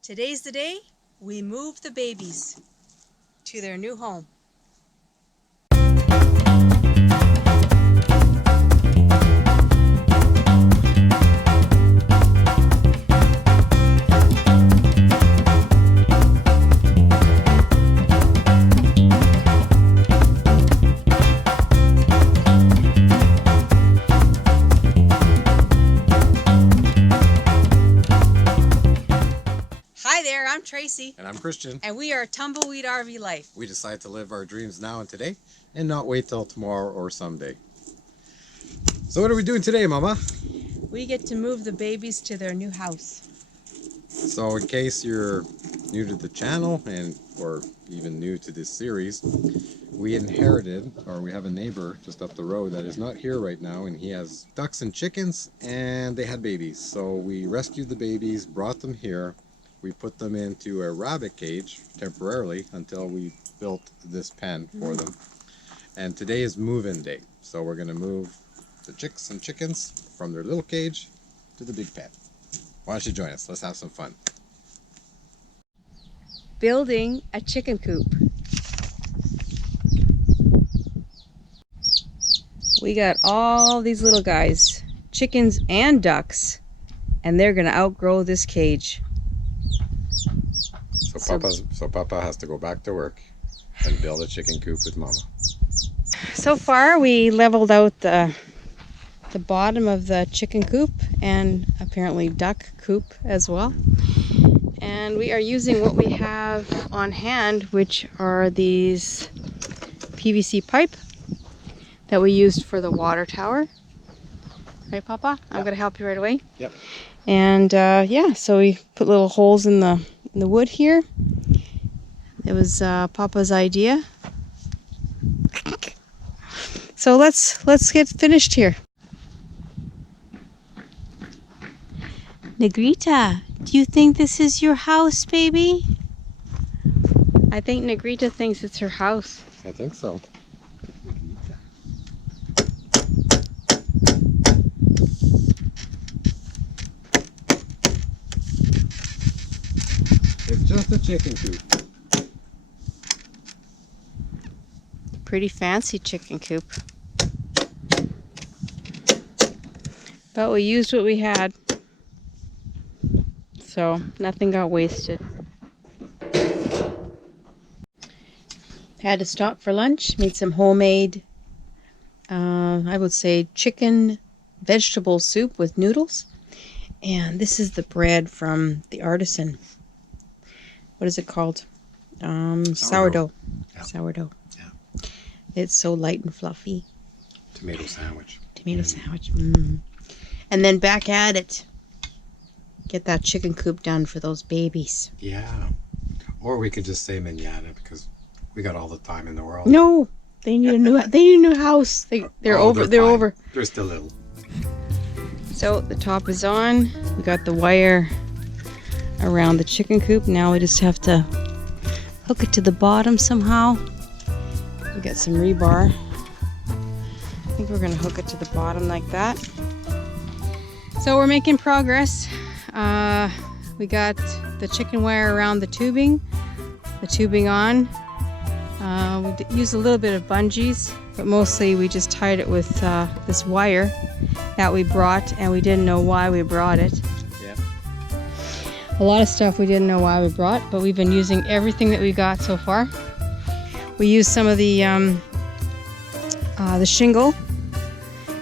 Today's the day we move the babies to their new home. Hi there, I'm Tracy. And I'm Christian. And we are Tumbleweed RvLife. We decided to live our dreams now and today and not wait till tomorrow or someday. So what are we doing today, Mama? We get to move the babies to their new house. So in case you're new to the channel or even new to this series, we inherited, or we have a neighbor just up the road that is not here right now, and he has ducks and chickens and they had babies. So we rescued the babies, brought them here. We put them into a rabbit cage temporarily until we built this pen for them. And today is move-in day. So we're going to move the chicks and chickens from their little cage to the big pen. Why don't you join us? Let's have some fun. Building a chicken coop. We got all these little guys, chickens and and they're going to outgrow this cage. So Papa has to go back to work and build a chicken coop with Mama. So far we leveled out the bottom of the chicken coop and apparently duck coop as well. And we are using what we have on hand, which are these PVC pipe that we used for the water tower. Right, Papa? Yep. I'm going to help you right away. Yep. And yeah, so we put little holes in the wood here. It was Papa's idea. So let's get finished here. Negrita, do you think this is your house, baby? I think Negrita thinks it's her house. I think so. It's just a chicken coop. Pretty fancy chicken coop. But we used what we had, so nothing got wasted. Had to stop for lunch, made some homemade, I would say chicken vegetable soup with noodles. And this is the bread from the artisan. What is it called? Sourdough. Yeah. Sourdough. Yeah. It's so light and fluffy. Tomato sandwich. Tomato sandwich. Mm. And then back at it. Get that chicken coop done for those babies. Yeah. Or we could just say manana because we got all the time in the world. No, they need a new house. They're over. They're fine. over. They're still little. So the top is on. We got the wire around the chicken coop. Now we just have to hook it to the bottom somehow. We got some rebar. I think we're gonna hook it to the bottom like that. So we're making progress. We got the chicken wire around the tubing on. We used a little bit of bungees, but mostly we just tied it with this wire that we brought, and we didn't know why we brought it. Yeah. A lot of stuff we didn't know why we brought, but we've been using everything that we got so far. We used some of the shingle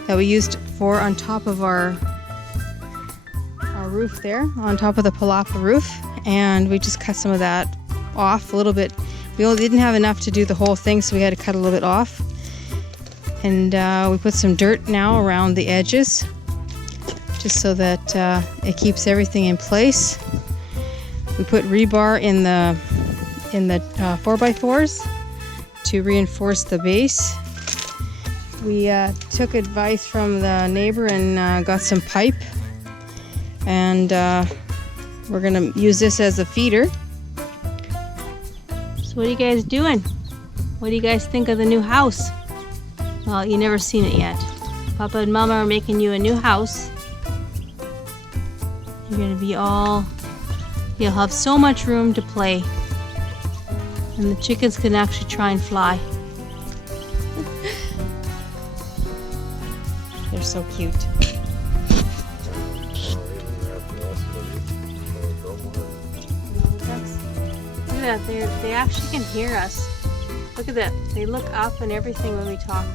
that we used for on top of our roof there, on top of the palapa roof, and we just cut some of that off a little bit. We only didn't have enough to do the whole thing, so we had to cut a little bit off. And we put some dirt now around the edges, just so that it keeps everything in place. We put rebar in the 4x4s to reinforce the base. We took advice from the neighbor and got some pipe, and we're gonna use this as a feeder. So what are you guys doing? What do you guys think of the new house? Well, you never seen it yet. Papa and Mama are making you a new house. You're gonna be all You'll have so much room to play. And the chickens can actually try and fly. They're so cute. Look at that, they actually can hear us. Look at that, they look up and everything when we talk.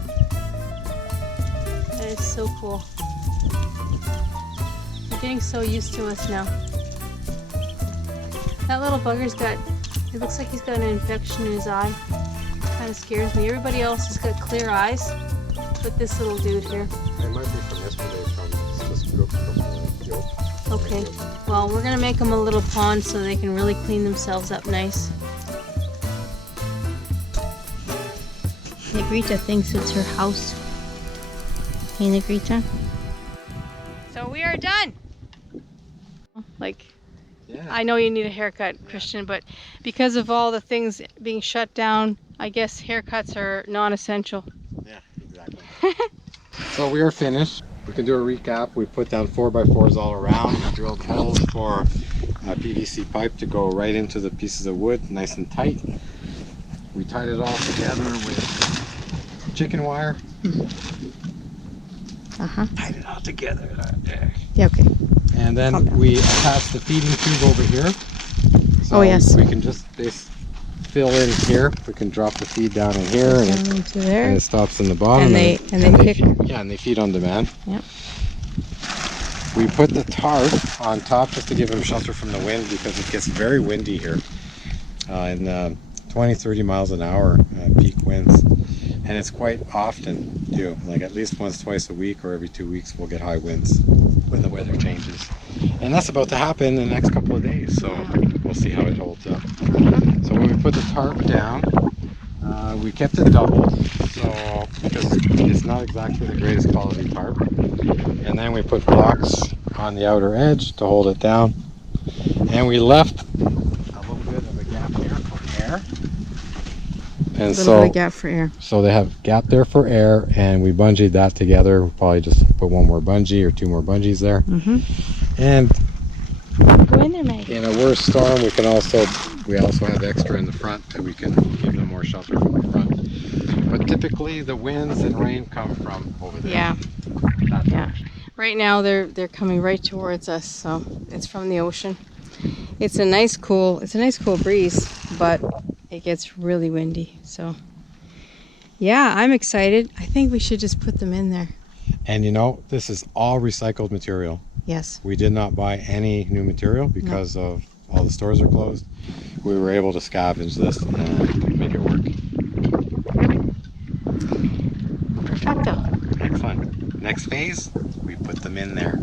That is so cool. They're getting so used to us now. That little bugger's got, it looks like he's got an infection in his eye. Kind of scares me. Everybody else has got clear eyes, but this little dude here. It might be from yesterday, just broke from the yolk. Okay, well, we're gonna make them a little pond so they can really clean themselves up nice. Negrita thinks it's her house. Hey, Negrita. So we are done. Like, Yeah. I know you need a haircut, Christian, but because of all the things being shut down, I guess haircuts are non-essential. Yeah, exactly. So we are finished. We can do a recap. We put down 4x4s all around. We drilled holes for a PVC pipe to go right into the pieces of wood, nice and tight. We tied it all together with chicken wire. Tied it all together right there. Yeah, okay. And then we attached the feeding tube over here. So oh, yes. we can just fill in here. We can drop the feed down in here, and it stops in the bottom. And they feed on demand. Yep. We put the tarp on top just to give them shelter from the wind because it gets very windy here. In 20-30 miles an hour peak winds, and it's quite often too. Like at least once, twice a week, or every 2 weeks, we'll get high winds when the weather changes. And that's about to happen in the next couple of days. So we'll see how it holds up. So when we put the tarp down, we kept it doubled, so because it's not exactly the greatest quality tarp. And then we put blocks on the outer edge to hold it down, and we left a little bit of a gap here for air. And so, gap for air. So they have gap there for air, and we bungeed that together. We'll probably just put one more bungee or 2 more bungees there. And go in there, Maggie. In a worse storm, we also have extra in the front that we can give them more shelter from the front. But typically the winds and rain come from over there. Yeah. Yeah. Right now they're coming right towards us, so it's from the ocean. It's a nice cool breeze, but it gets really windy. So yeah, I'm excited. I think we should just put them in there. And you know, this is all recycled material. Yes. We did not buy any new material because of all the stores are closed. We were able to scavenge this and make it work. Perfecto. Excellent. Next phase, we put them in there.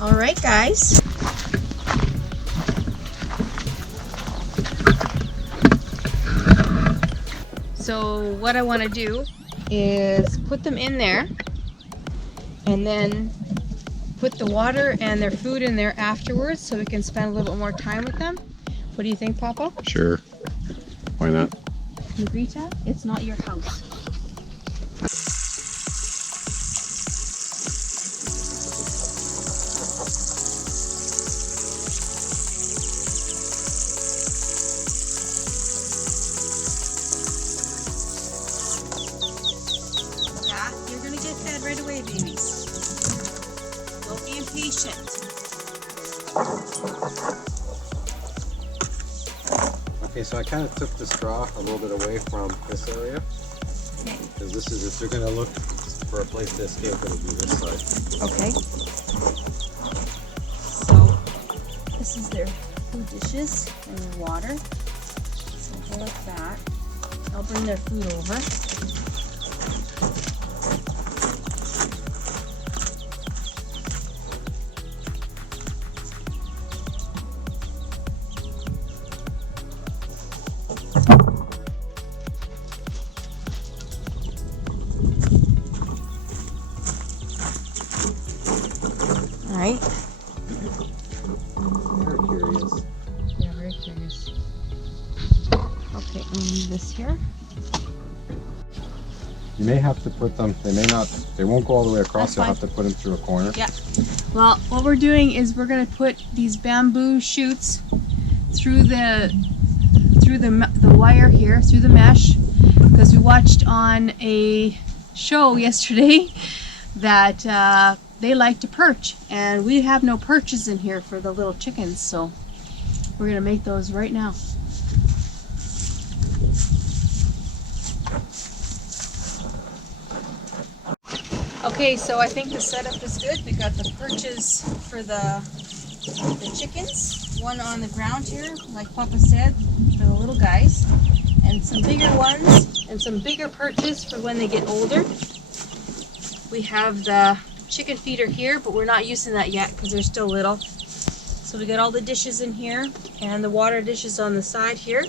All right, guys. So what I want to do is put them in there and then put the water and their food in there afterwards so we can spend a little bit more time with them. What do you think, Papa? Sure. Why not? Negrita, it's not your house. patient. Okay, so I kind of took the straw a little bit away from this area. Okay. Because this is, if you're going to look for a place to escape, it'll be this side. Okay. So this is their food dishes and their water. So go like that. I'll bring their food over. Alright. Very curious. Yeah, very curious. Okay, I'll leave this here. You may have to put them, they won't go all the way across. That's You'll fine. have to put them through a corner. Yeah. Well, what we're doing is we're going to put these bamboo shoots through the wire here, through the mesh, because we watched on a show yesterday that they like to perch, and we have no perches in here for the little chickens, so we're going to make those right now. Okay, so I think the setup is good. We got the perches for the chickens. One on the ground here, like Papa said, for the little guys. And some bigger ones, and some bigger perches for when they get older. We have the chicken feeder here, but we're not using that yet because they're still little. So we got all the dishes in here, and the water dishes on the side here.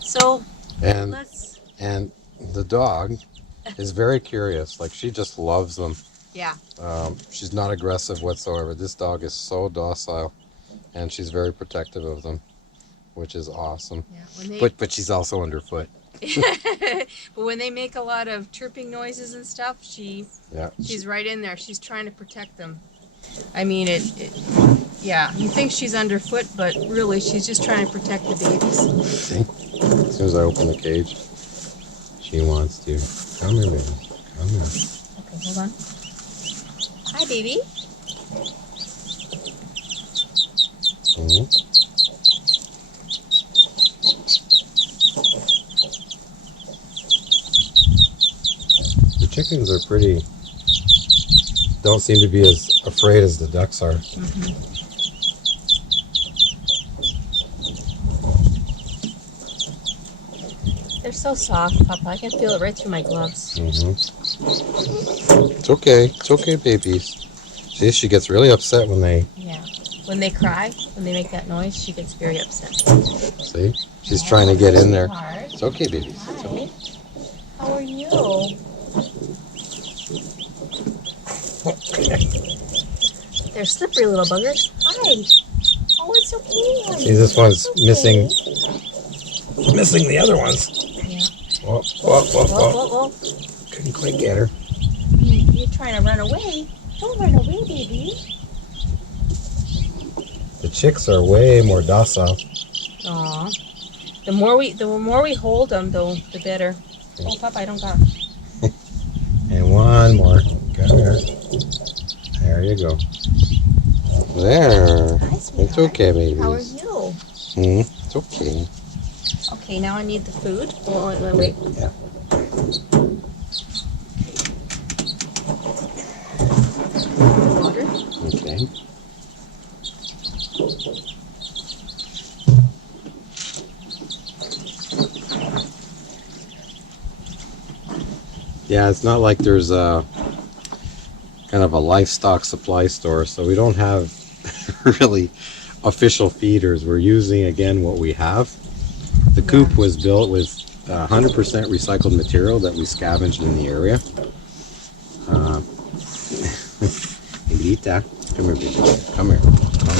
So And the dog is very curious. Like, she just loves them. yeah. She's not aggressive whatsoever. This dog is so docile, and she's very protective of them, which is awesome. Yeah, But she's also underfoot. but when they make a lot of chirping noises and stuff, she's right in there. She's trying to protect them. I mean, yeah, you think she's underfoot, but really she's just trying to protect the babies. See? As soon as I open the cage, she wants to. Come here, baby. Come here. Okay, hold on. Hi, baby. Mm-hmm. The chickens are don't seem to be as afraid as the ducks are. Mm-hmm. They're so soft, Papa. I can feel it right through my gloves. Mm-hmm. It's okay. It's okay, babies. See, she gets really upset when they... Yeah. When they cry, when they make that noise, she gets very upset. See? She's trying to get in there. Hard. It's okay, babies. Hi. It's okay. How are you? They're slippery little buggers. Hi. Oh, it's okay. See, this one's Okay. missing the other ones. Yeah. Whoa, whoa, whoa, Whoa, whoa. whoa, whoa. Couldn't quite get her. You're trying to run away. Don't run away, baby. The chicks are way more docile. Aw. The more we hold them, though, the better. Oh, Papa, I don't got. And one more. Come here. There you go. There. Hi, It's sweetheart. okay, baby. How are you? It's okay. Okay, now I need the food. Oh, wait. Yeah. Water. Okay. Yeah, it's not like there's a kind of a livestock supply store, so we don't have really official feeders. We're using, again, what we have. The coop was built with 100% recycled material that we scavenged in the area. Negrita, come here, baby. Come here. Come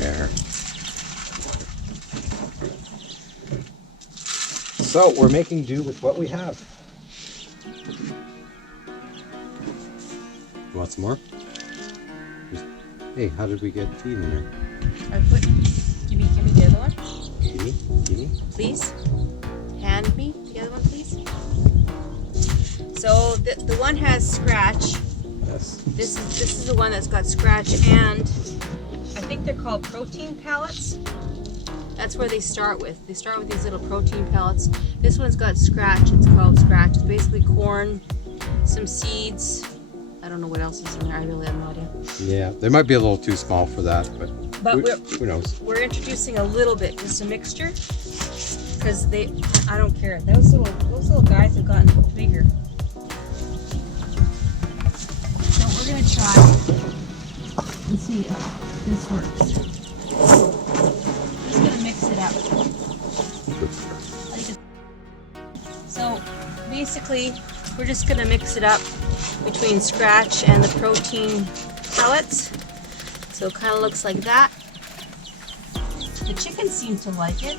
here. There. So we're making do with what we have. You want some more? Hey, how did we get feed in there? I put. Give me the other one, Give me. please. Hand me the other one, please. So the one has scratch. Yes. This is the one that's got scratch, and I think they're called protein pellets. That's where they start with. They start with these little protein pellets. This one's got scratch. It's called scratch. It's basically corn, some seeds. I don't know what else is in there. I really have no idea. Yeah, they might be a little too small for that, but who knows? We're introducing a little bit, just a mixture, because I don't care. Those little guys have gotten bigger. So we're gonna try and see if this works. Just gonna mix it up. So basically, we're just gonna mix it up between scratch and the protein pellets. So it kind of looks like that. The chickens seem to like it.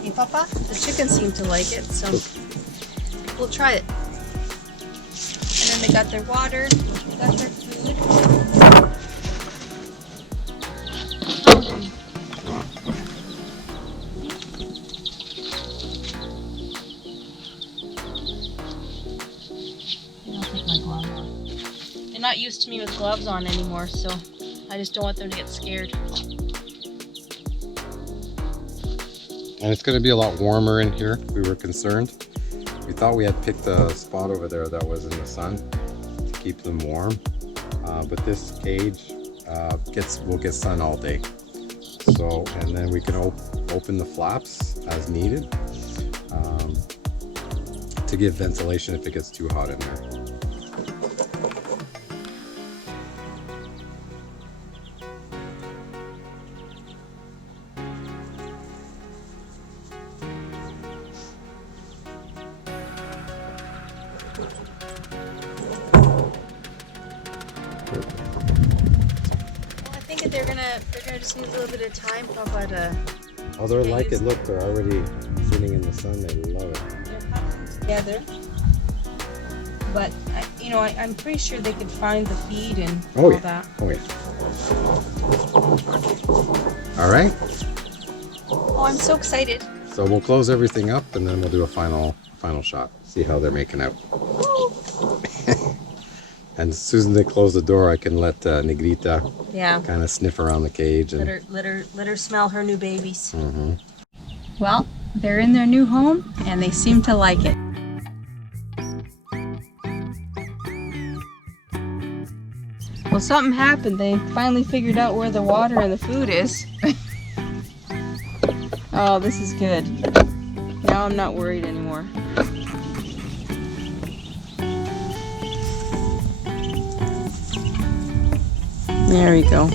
Hey, Papa? The chickens seem to like it, so we'll try it. And then they got their water, they got their food. Not used to me with gloves on anymore, so I just don't want them to get scared. And it's going to be a lot warmer in here. We were concerned. We thought we had picked a spot over there that was in the sun to keep them warm, but this cage will get sun all day. So, and then we can open the flaps as needed to give ventilation if it gets too hot in there. They're gonna just need a little bit of time, Papa, to. Oh, they're like it. Look, they're already sitting in the sun. They love it. They're huddling together, but I'm pretty sure they could find the feed and all that. Oh yeah. All right. Oh, I'm so excited. So we'll close everything up and then we'll do a final shot. See how they're making out. And as soon as they close the door, I can let Negrita kind of sniff around the cage and let her smell her new babies. Mm-hmm. Well, they're in their new home and they seem to like it. Well, something happened. They finally figured out where the water and the food is. Oh, this is good. Now I'm not worried anymore. There we go.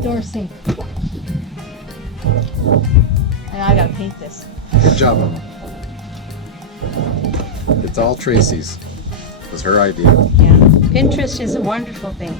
outdoor sink. And I gotta paint this. Good job, Mama. It's all Tracy's. It was her idea. Yeah. Pinterest is a wonderful thing.